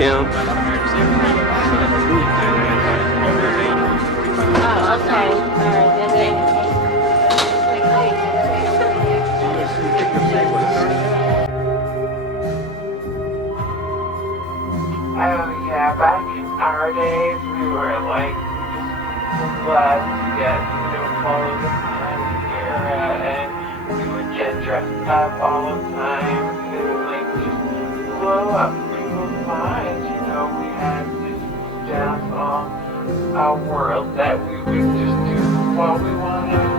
Kim. Oh, okay. All right. Oh yeah, back in our days we were like just glad to get, follow the time era, and we would get dressed up all the time and like just blow up people's minds, we had this down on our world that we would just do what we wanted to do.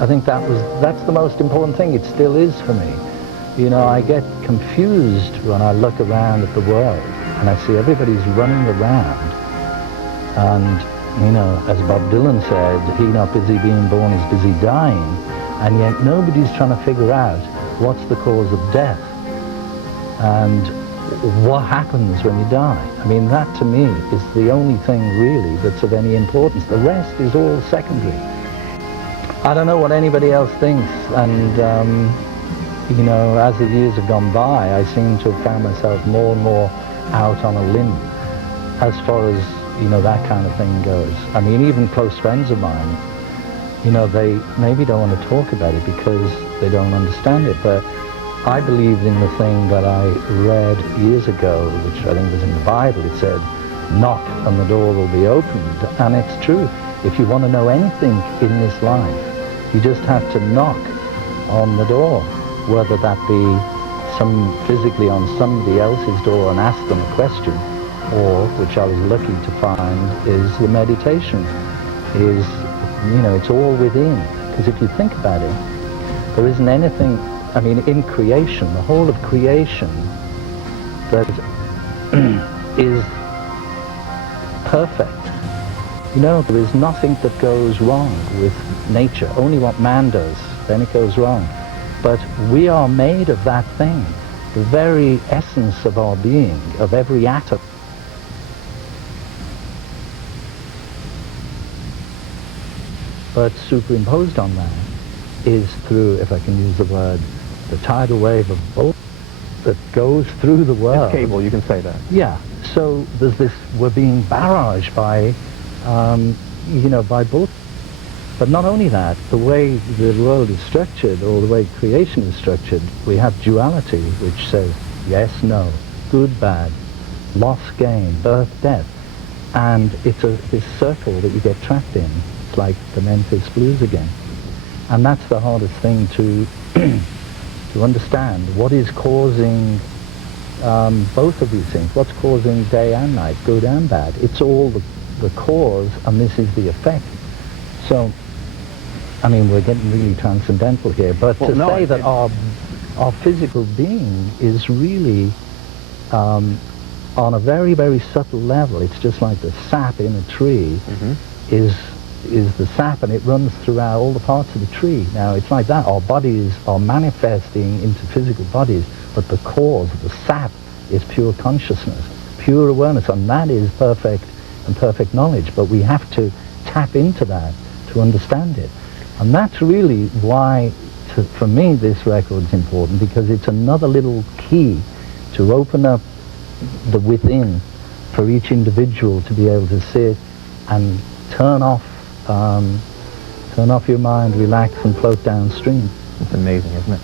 I think that's the most important thing. It still is for me. I get confused when I look around at the world and I see everybody's running around and, as Bob Dylan said, he not busy being born is busy dying, and yet nobody's trying to figure out what's the cause of death and what happens when you die. That to me is the only thing really that's of any importance. The rest is all secondary. I don't know what anybody else thinks, and as the years have gone by, I seem to have found myself more and more out on a limb as far as, that kind of thing goes. Even close friends of mine, they maybe don't want to talk about it because they don't understand it, but I believed in the thing that I read years ago, which I think was in the Bible. It said, knock and the door will be opened, and it's true. If you want to know anything in this life, you just have to knock on the door, whether that be physically on somebody else's door and ask them a question, or, which I was lucky to find, is the meditation. It's all within. Because if you think about it, there isn't anything, in creation, the whole of creation, that is perfect. There is nothing that goes wrong with nature, only what man does, then it goes wrong. But we are made of that thing, the very essence of our being, of every atom. But superimposed on that is through, if I can use the word, the tidal wave of both that goes through the world. It's cable, you can say that. Yeah, so there's this, we're being barraged by by both. But not only that, the way the world is structured, or the way creation is structured, we have duality, which says yes, no, good, bad, loss, gain, birth, death. And it's this circle that you get trapped in. It's like the Memphis Blues again. And that's the hardest thing to to understand. What is causing both of these things? What's causing day and night, good and bad? It's all the cause, and this is the effect. So, we're getting really transcendental here, but say that our physical being is really on a very, very subtle level. It's just like the sap in a tree is the sap, and it runs throughout all the parts of the tree. Now, it's like that. Our bodies are manifesting into physical bodies, but the cause, the sap, is pure consciousness, pure awareness, and that is perfect and perfect knowledge. But we have to tap into that to understand it. And that's really why, for me, this record is important, because it's another little key to open up the within for each individual to be able to sit and turn off your mind, relax and float downstream. It's amazing, isn't it?